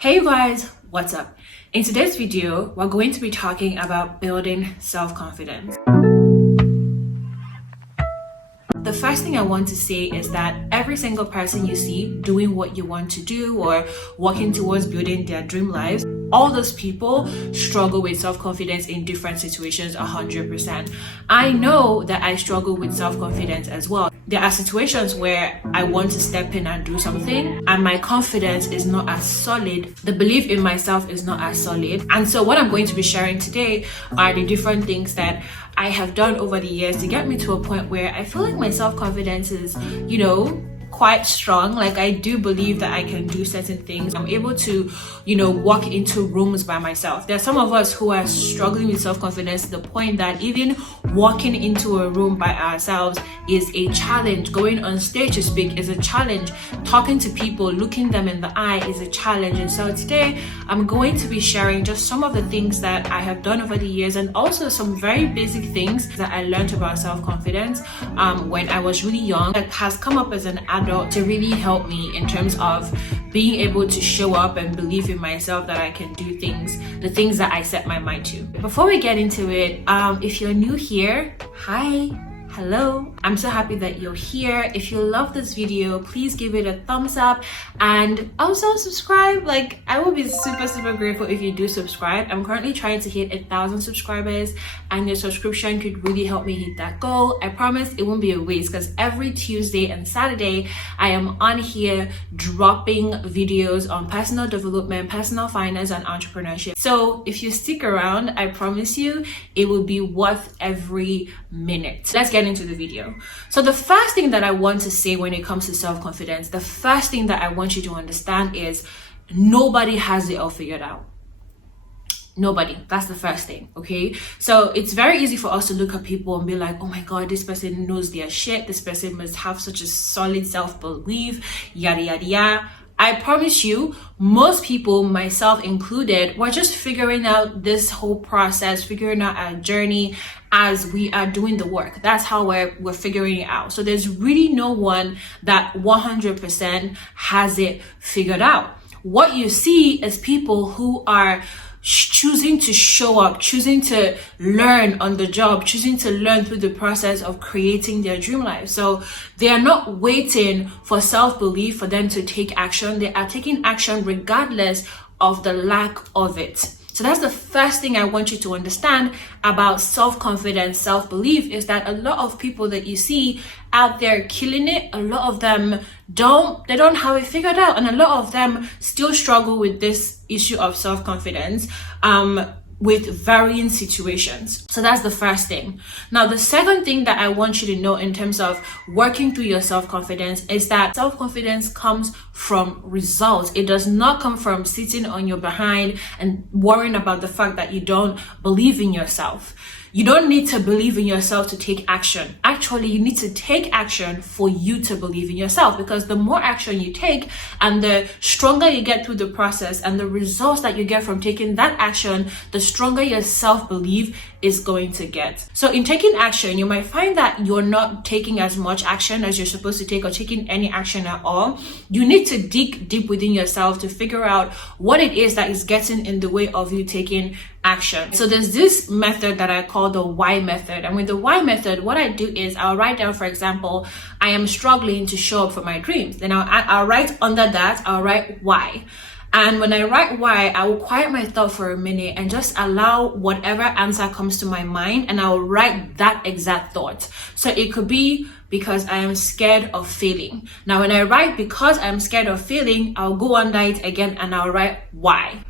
Hey you guys, what's up? In today's video, we're going to be talking about building self-confidence. The first thing I want to say is that every single person you see doing what you want to do or working towards building their dream lives, all those people struggle with self-confidence in different situations 100%. I know that I struggle with self-confidence as well. There are situations where I want to step in and do something and my confidence is not as solid. The belief in myself is not as solid. And so what I'm going to be sharing today are the different things that I have done over the years to get me to a point where I feel like my self-confidence is, quite strong. Like I do believe that I can do certain things. I'm able to, walk into rooms by myself. There are some of us who are struggling with self-confidence to the point that even walking into a room by ourselves is a challenge. Going on stage to speak is a challenge. Talking to people, looking them in the eye is a challenge. And so today I'm going to be sharing just some of the things that I have done over the years and also some very basic things that I learned about self-confidence when I was really young that has come up as an adult to really help me in terms of being able to show up and believe in myself that I can do the things that I set my mind to. Before we get into it, if you're new here, hi. Hello, I'm so happy that you're here. If you love this video, please give it a thumbs up and also subscribe. Like I will be super grateful if you do subscribe. I'm currently trying to hit 1,000 subscribers and your subscription could really help me hit that goal. I promise it won't be a waste because every Tuesday and Saturday I am on here dropping videos on personal development, personal finance and entrepreneurship. So if you stick around, I promise you it will be worth every minute. Let's get into the video. So the first thing that I want to say when it comes to self-confidence, the first thing that I want you to understand is nobody has it all figured out. Nobody. That's the first thing. Okay, so it's very easy for us to look at people and be like, oh my god, this person knows their shit, this person must have such a solid self-belief, yada yada yada. I promise you, most people, myself included, we're just figuring out this whole process, figuring out our journey as we are doing the work. That's how we're figuring it out. So there's really no one that 100% has it figured out. What you see is people who are choosing to show up, choosing to learn on the job, choosing to learn through the process of creating their dream life. So they are not waiting for self-belief for them to take action. They are taking action regardless of the lack of it. So that's the first thing I want you to understand about self-confidence, self-belief is that a lot of people that you see out there killing it, a lot of them don't have it figured out. And a lot of them still struggle with this issue of self-confidence with varying situations. So that's the first thing. Now, the second thing that I want you to know in terms of working through your self-confidence is that self-confidence comes from results. It does not come from sitting on your behind and worrying about the fact that you don't believe in yourself. You don't need to believe in yourself to take action. Actually, you need to take action for you to believe in yourself, because the more action you take and the stronger you get through the process and the results that you get from taking that action, the stronger your self-belief is going to get. So in taking action, you might find that you're not taking as much action as you're supposed to take or taking any action at all. You need to dig deep within yourself to figure out what it is that is getting in the way of you taking action. So there's this method that I call the why method. And with the why method, what I do is I'll write down, for example, I am struggling to show up for my dreams. Then I'll write under that, I'll write why. And when I write why, I will quiet my thought for a minute and just allow whatever answer comes to my mind, and I'll write that exact thought. So it could be because I am scared of failing. Now, when I write because I'm scared of failing, I'll go under it again and I'll write why.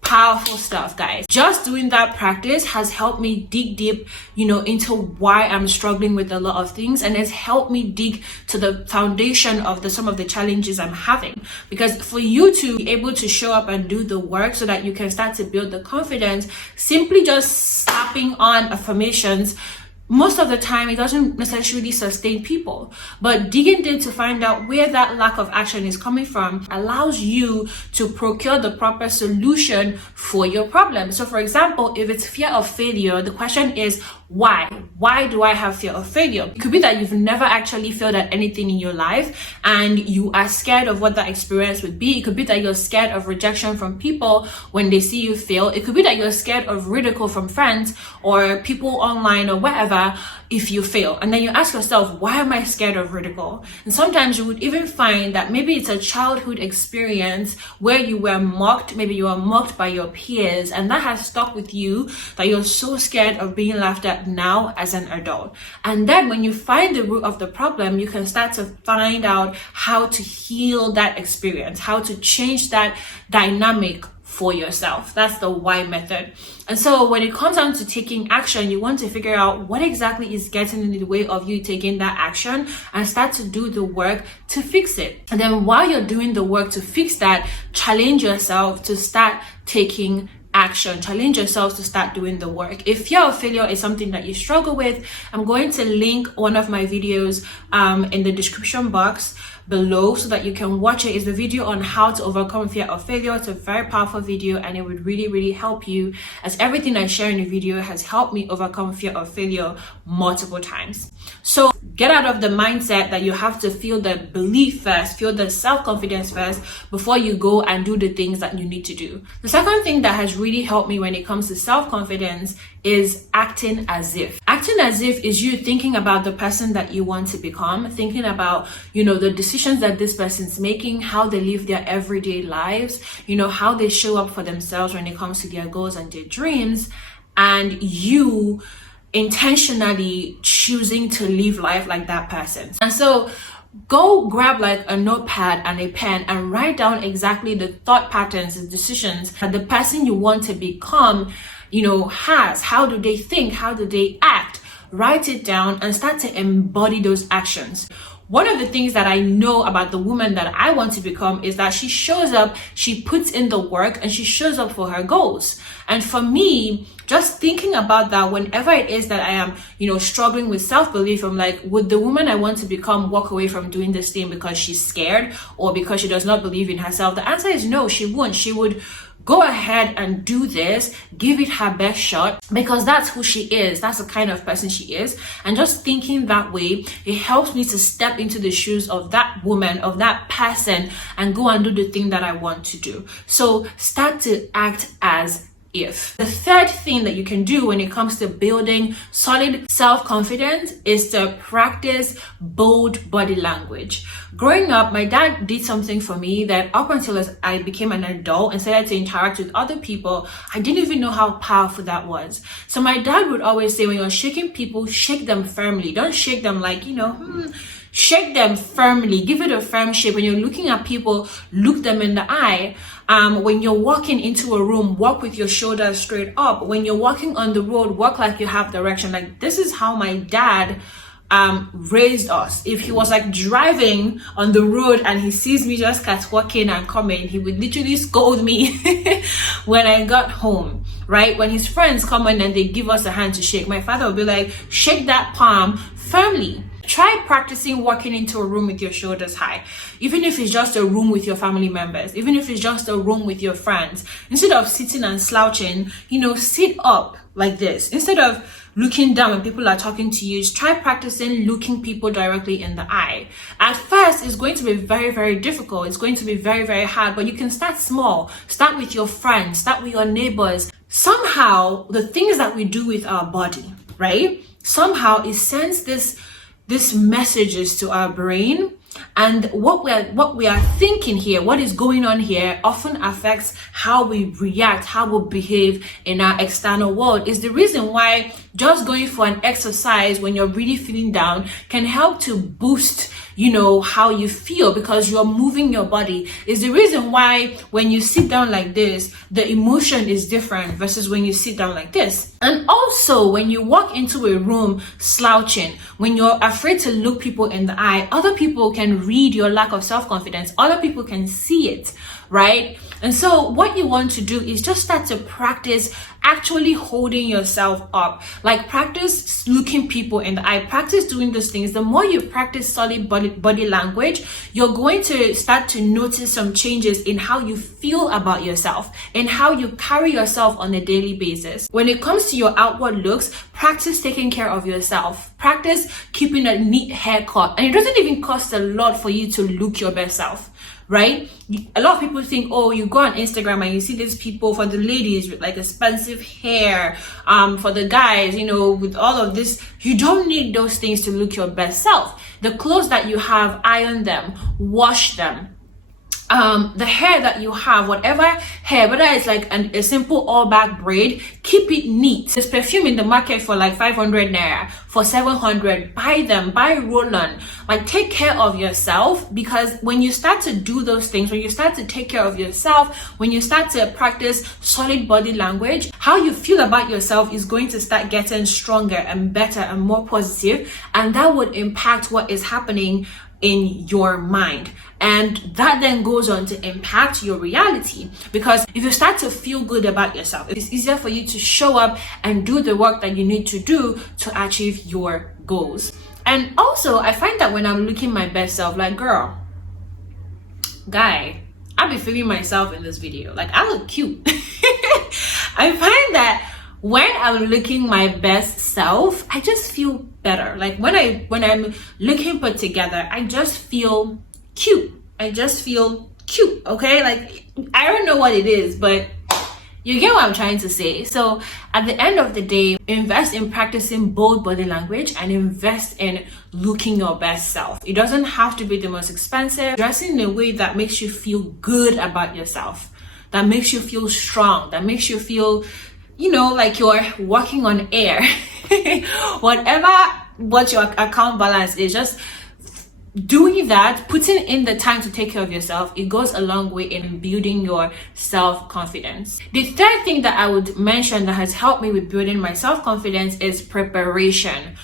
Powerful stuff, guys. Just doing that practice has helped me dig deep, into why I'm struggling with a lot of things, and it's helped me dig to the foundation of some of the challenges I'm having. Because for you to be able to show up and do the work so that you can start to build the confidence, simply just slapping on affirmations, most of the time it doesn't necessarily sustain people, but digging in to find out where that lack of action is coming from allows you to procure the proper solution for your problem. So for example, if it's fear of failure, the question is, Why do I have fear of failure? It could be that you've never actually failed at anything in your life and you are scared of what that experience would be. It could be that you're scared of rejection from people when they see you fail. It could be that you're scared of ridicule from friends or people online or wherever if you fail. And then you ask yourself, why am I scared of ridicule? And sometimes you would even find that maybe it's a childhood experience where you were mocked. Maybe you were mocked by your peers, and that has stuck with you that you're so scared of being laughed at now as an adult. And then when you find the root of the problem, you can start to find out how to heal that experience, how to change that dynamic for yourself. That's the why method. And so when it comes down to taking action, you want to figure out what exactly is getting in the way of you taking that action and start to do the work to fix it. And then while you're doing the work to fix that, challenge yourself to start taking action. Challenge yourselves to start doing the work. If fear of failure is something that you struggle with, I'm going to link one of my videos in the description box below so that you can watch it. It's the video on how to overcome fear of failure. It's a very powerful video and it would really help you, as everything I share in the video has helped me overcome fear of failure multiple times. So get out of the mindset that you have to feel the belief first, feel the self-confidence first before you go and do the things that you need to do. The second thing that has really helped me when it comes to self-confidence is acting as if. Acting as if is you thinking about the person that you want to become, thinking about, the decisions that this person's making, how they live their everyday lives, how they show up for themselves when it comes to their goals and their dreams, and you intentionally choosing to live life like that person. And so go grab like a notepad and a pen and write down exactly the thought patterns and decisions that the person you want to become has. How do they think? How do they act? Write it down and start to embody those actions. One of the things that I know about the woman that I want to become is that she shows up, she puts in the work, and she shows up for her goals. And for me, just thinking about that whenever it is that I am, struggling with self-belief, I'm like, would the woman I want to become walk away from doing this thing because she's scared or because she does not believe in herself? The answer is no, she won't. She would go ahead and do this, give it her best shot, because that's who she is. That's the kind of person she is. And just thinking that way, it helps me to step into the shoes of that woman, of that person, and go and do the thing that I want to do. So start to act as if. The third thing that you can do when it comes to building solid self-confidence is to practice bold body language. Growing up, my dad did something for me that up until I became an adult and started to interact with other people, I didn't even know how powerful that was. So my dad would always say, when you're shaking people, shake them firmly. Don't shake them like, shake them firmly. Give it a firm shape. When you're looking at people, look them in the eye. When you're walking into a room, walk with your shoulders straight up. When you're walking on the road, walk like you have direction. Like, this is how my dad raised us. If he was like driving on the road and he sees me just walking and coming, he would literally scold me when I got home, right? When his friends come in and they give us a hand to shake, my father would be like, shake that palm firmly. Try practicing walking into a room with your shoulders high. Even if it's just a room with your family members, even if it's just a room with your friends, instead of sitting and slouching, sit up like this. Instead of looking down when people are talking to you, just try practicing looking people directly in the eye. At first, it's going to be very difficult. It's going to be very hard, but you can start small. Start with your friends, start with your neighbors. Somehow, the things that we do with our body, right? Somehow it sends these messages to our brain, and what we are thinking here, what is going on here, often affects how we react, how we behave in our external world. Is the reason why just going for an exercise when you're really feeling down can help to boost how you feel, because you're moving your body. Is the reason why when you sit down like this, the emotion is different versus when you sit down like this. And also, when you walk into a room slouching, when you're afraid to look people in the eye, other people can read your lack of self-confidence. Other people can see it, right? And so what you want to do is just start to practice actually holding yourself up. Like practice looking people in the eye, practice doing those things. The more you practice solid body language, you're going to start to notice some changes in how you feel about yourself and how you carry yourself on a daily basis. When it comes to your outward looks, practice taking care of yourself. Practice keeping a neat haircut. And it doesn't even cost a lot for you to look your best self. Right? A lot of people think, oh, you go on Instagram and you see these people, for the ladies with like expensive hair, for the guys, you know, with all of this. You don't need those things to look your best self. The clothes that you have, iron them, wash them. The hair that you have, whatever hair, whether it's like a simple all back braid, keep it neat. There's perfume in the market for like 500 naira, for 700, buy them, buy roll-on. Like take care of yourself, because when you start to do those things, when you start to take care of yourself, when you start to practice solid body language, how you feel about yourself is going to start getting stronger and better and more positive, and that would impact what is happening in your mind, and that then goes on to impact your reality. Because if you start to feel good about yourself, it's easier for you to show up and do the work that you need to do to achieve your goals. And also I find that when I'm looking my best self, like girl, guy, I'll be feeling myself in this video, like I look cute. I find that when I'm looking my best self, I just feel better. Like when I'm looking put together, I just feel cute. I just feel cute. Okay, like I don't know what it is, but you get what I'm trying to say. So at the end of the day, invest in practicing bold body language and invest in looking your best self. It doesn't have to be the most expensive. Dressing in a way that makes you feel good about yourself, that makes you feel strong, that makes you feel, you know, like you're walking on air. Whatever what your account balance is, just doing that, putting in the time to take care of yourself, it goes a long way in building your self-confidence. The third thing that I would mention that has helped me with building my self-confidence is preparation.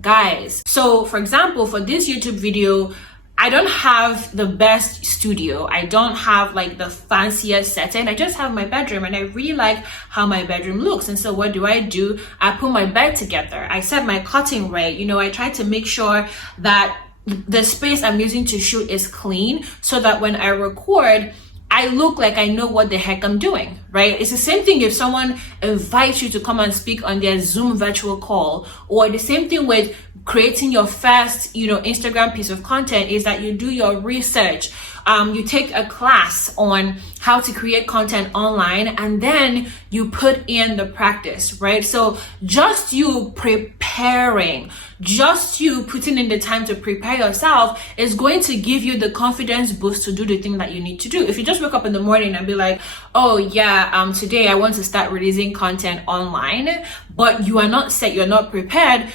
Guys. So for example, for this YouTube video, I don't have the best studio. I don't have like the fanciest setting. I just have my bedroom, and I really like how my bedroom looks. And so what do? I put my bed together. I set my curtain right. You know, I try to make sure that the space I'm using to shoot is clean, so that when I record, I look like I know what the heck I'm doing, right? It's the same thing if someone invites you to come and speak on their Zoom virtual call, or the same thing with creating your first, Instagram piece of content, is that you do your research. You take a class on how to create content online, and then you put in the practice, right? So just you preparing, just you putting in the time to prepare yourself is going to give you the confidence boost to do the thing that you need to do. If you just wake up in the morning and be like, oh yeah, today I want to start releasing content online, but you are not set, you're not prepared,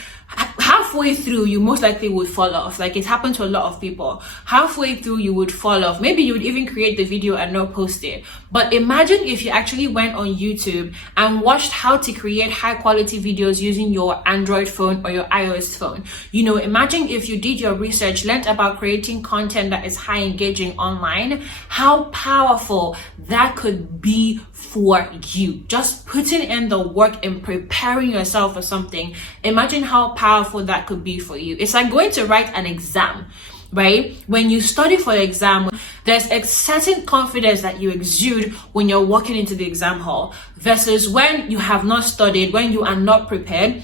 halfway through you most likely would fall off. Like it happened to a lot of people. Halfway through you would fall off. Maybe you would even create the video and not post it. But imagine if you actually went on YouTube and watched how to create high quality videos using your Android phone or your iOS phone. Imagine if you did your research, learned about creating content that is high engaging online, how powerful that could be for you. Just putting in the work and preparing yourself for something. Imagine how powerful that could be for you. It's like going to write an exam, right? When you study for the exam, there's a certain confidence that you exude when you're walking into the exam hall, versus when you have not studied, when you are not prepared,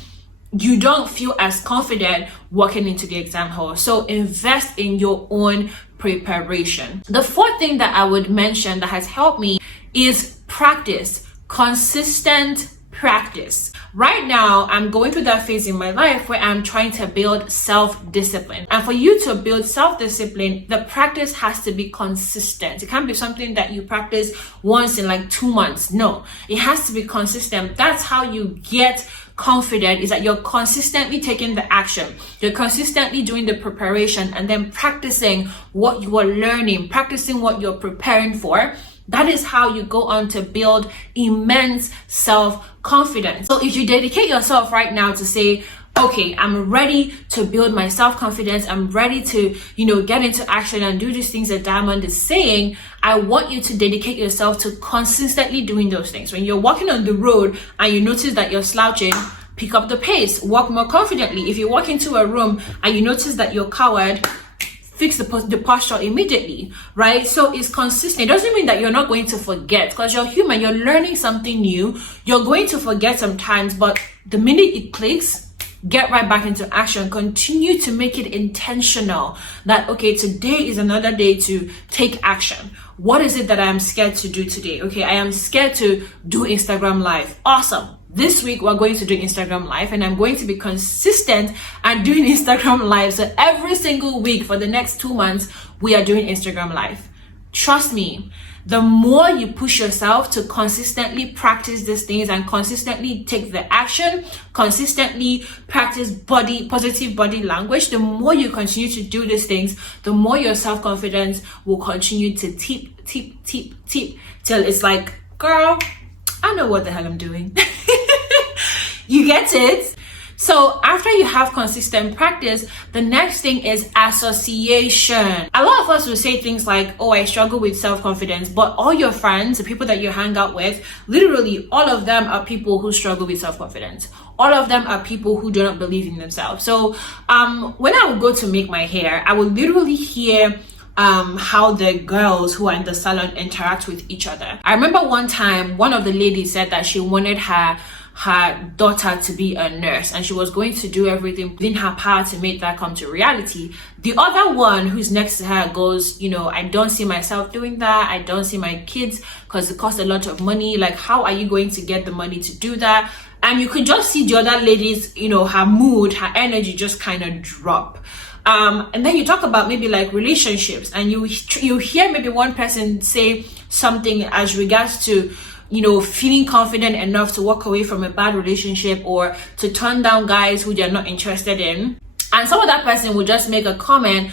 you don't feel as confident walking into the exam hall. So invest in your own preparation. The fourth thing that I would mention that has helped me is practice, consistent practice. Right now, I'm going through that phase in my life where I'm trying to build self-discipline. And for you to build self-discipline, the practice has to be consistent. It can't be something that you practice once in like 2 months. No, it has to be consistent. That's how you get confident, is that you're consistently taking the action. You're consistently doing the preparation and then practicing what you are learning, practicing what you're preparing for. That is how you go on to build immense self-confidence. So if you dedicate yourself right now to say, okay, I'm ready to build my self-confidence. I'm ready to, get into action and do these things that Diamond is saying. I want you to dedicate yourself to consistently doing those things. When you're walking on the road and you notice that you're slouching, pick up the pace, walk more confidently. If you walk into a room and you notice that you're coward, fix the posture immediately, right? So it's consistent. It doesn't mean that you're not going to forget, because you're human, you're learning something new. You're going to forget sometimes, but the minute it clicks, get right back into action. Continue to make it intentional that, okay, today is another day to take action. What is it that I am scared to do today? Okay, I am scared to do Instagram Live. Awesome. This week we're going to do Instagram Live, and I'm going to be consistent at doing Instagram Live. So every single week for the next 2 months, we are doing Instagram Live. Trust me, the more you push yourself to consistently practice these things and consistently take the action, consistently practice positive body language, the more you continue to do these things, the more your self-confidence will continue to tip till it's like, girl, I know what the hell I'm doing. You get it? So after you have consistent practice, the next thing is association. A lot of us will say things like, oh, I struggle with self-confidence, but all your friends, the people that you hang out with, literally all of them are people who struggle with self-confidence. All of them are people who do not believe in themselves. So when I would go to make my hair, I would literally hear how the girls who are in the salon interact with each other. I remember one time, one of the ladies said that she wanted her daughter to be a nurse, and she was going to do everything within her power to make that come to reality. The other one who's next to her goes, I don't see myself doing that. I don't see my kids, because it costs a lot of money. Like, how are you going to get the money to do that? And you could just see the other ladies, her mood, her energy just kind of drop. And then you talk about maybe like relationships, and you hear maybe one person say something as regards to, feeling confident enough to walk away from a bad relationship or to turn down guys who they're not interested in. And some of that person will just make a comment,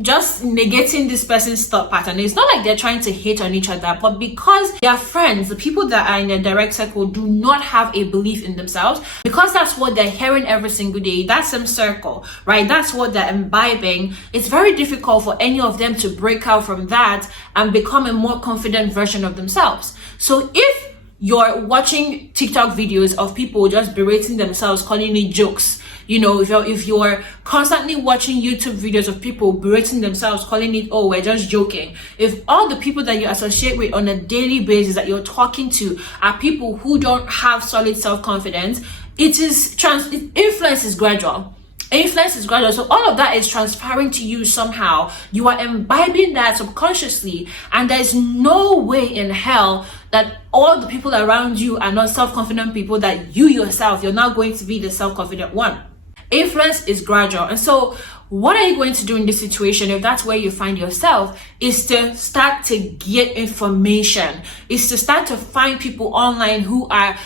just negating this person's thought pattern. It's not like they're trying to hate on each other, but because their friends, the people that are in their direct circle, do not have a belief in themselves, because that's what they're hearing every single day, that same circle, right? That's what they're imbibing. It's very difficult for any of them to break out from that and become a more confident version of themselves. So if you're watching TikTok videos of people just berating themselves, calling it jokes, if you're constantly watching YouTube videos of people berating themselves, calling it, oh, we're just joking. If all the people that you associate with on a daily basis that you're talking to are people who don't have solid self-confidence, influence is gradual. Influence is gradual. So all of that is transferring to you somehow. You are imbibing that subconsciously, and there's no way in hell that all the people around you are not self-confident people, that you yourself, you're not going to be the self-confident one. Influence is gradual. And so what are you going to do in this situation, if that's where you find yourself, is to start to get information, is to start to find people online who are,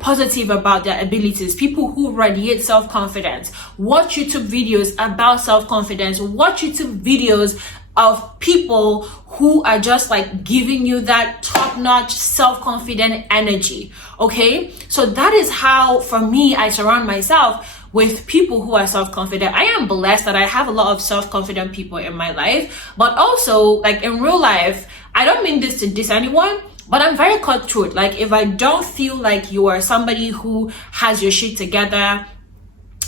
positive about their abilities, people who radiate self-confidence. Watch YouTube videos about self-confidence. Watch YouTube videos of people who are just like giving you that top-notch self-confident energy. Okay, so that is how, for me, I surround myself with people who are self-confident. I am blessed that I have a lot of self-confident people in my life, but also, like, in real life, I don't mean this to diss anyone, but I'm very cutthroat. Like, if I don't feel like you are somebody who has your shit together,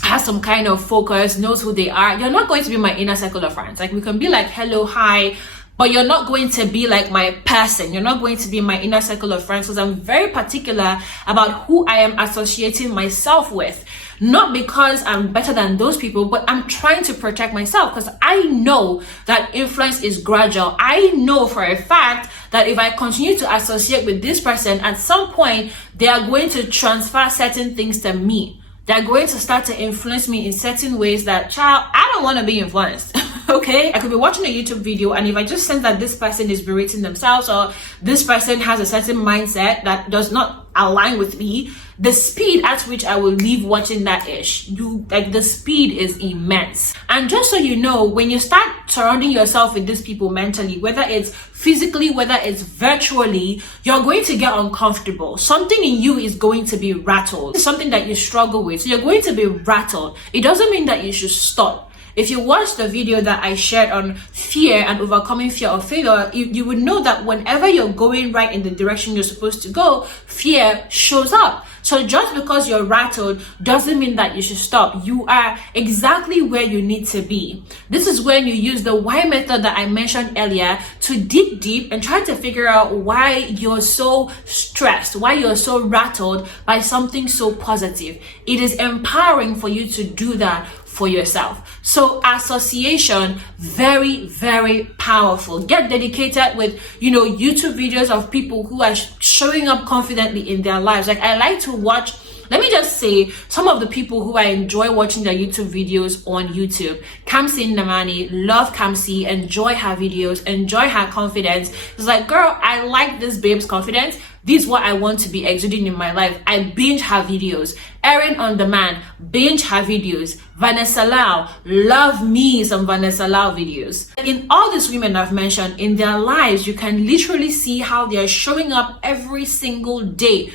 has some kind of focus, knows who they are, you're not going to be my inner circle of friends. Like, we can be like, hello, hi, but you're not going to be like my person. You're not going to be my inner circle of friends, because I'm very particular about who I am associating myself with. Not because I'm better than those people, but I'm trying to protect myself, because I know that influence is gradual. I know for a fact that if I continue to associate with this person, at some point, they are going to transfer certain things to me. They're going to start to influence me in certain ways that, child, I don't want to be influenced. Okay, I could be watching a YouTube video, and if I just sense that this person is berating themselves, or this person has a certain mindset that does not align with me, the speed at which I will leave watching that ish, the speed is immense. And just so you know, when you start surrounding yourself with these people mentally, whether it's physically, whether it's virtually, you're going to get uncomfortable. Something in you is going to be rattled. It's something that you struggle with. So you're going to be rattled. It doesn't mean that you should stop. If you watch the video that I shared on fear and overcoming fear of failure, you would know that whenever you're going right in the direction you're supposed to go, fear shows up. So just because you're rattled doesn't mean that you should stop. You are exactly where you need to be. This is when you use the why method that I mentioned earlier to dig deep and try to figure out why you're so stressed, why you're so rattled by something so positive. It is empowering for you to do that for yourself. So association, very, very powerful. Get dedicated with, YouTube videos of people who are showing up confidently in their lives. Like, I like to watch, let me just say, some of the people who I enjoy watching their YouTube videos on YouTube. Kamsi Namani, love Kamsi, enjoy her videos, enjoy her confidence. It's like, girl, I like this babe's confidence. This is what I want to be exuding in my life. I binge her videos. Erin on Demand, binge her videos. Vanessa Lau, love me some Vanessa Lau videos. In all these women I've mentioned, in their lives, you can literally see how they're showing up every single day,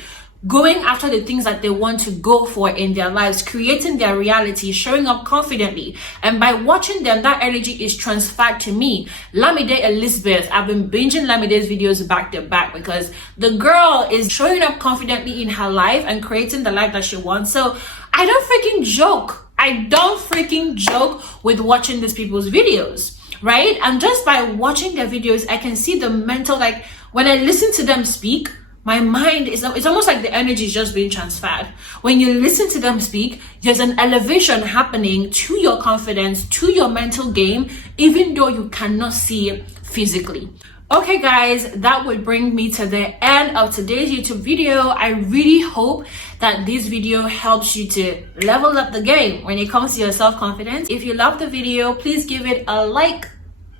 going after the things that they want to go for in their lives, creating their reality, showing up confidently. And by watching them, that energy is transferred to me. Lamide Elizabeth, I've been binging Lamide's videos back to back because the girl is showing up confidently in her life and creating the life that she wants. So I don't freaking joke with watching these people's videos, right? And just by watching their videos, I can see the mental, like when I listen to them speak, my mind is, it's almost like the energy is just being transferred. When you listen to them speak, there's an elevation happening to your confidence, to your mental game, even though you cannot see it physically. Okay guys, that would bring me to the end of today's YouTube video. I really hope that this video helps you to level up the game when it comes to your self-confidence. If you love the video, please give it a like.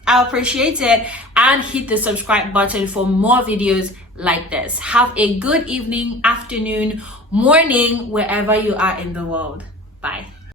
I appreciate it, and hit the subscribe button for more videos like this. Have a good evening, afternoon, morning, wherever you are in the world. Bye.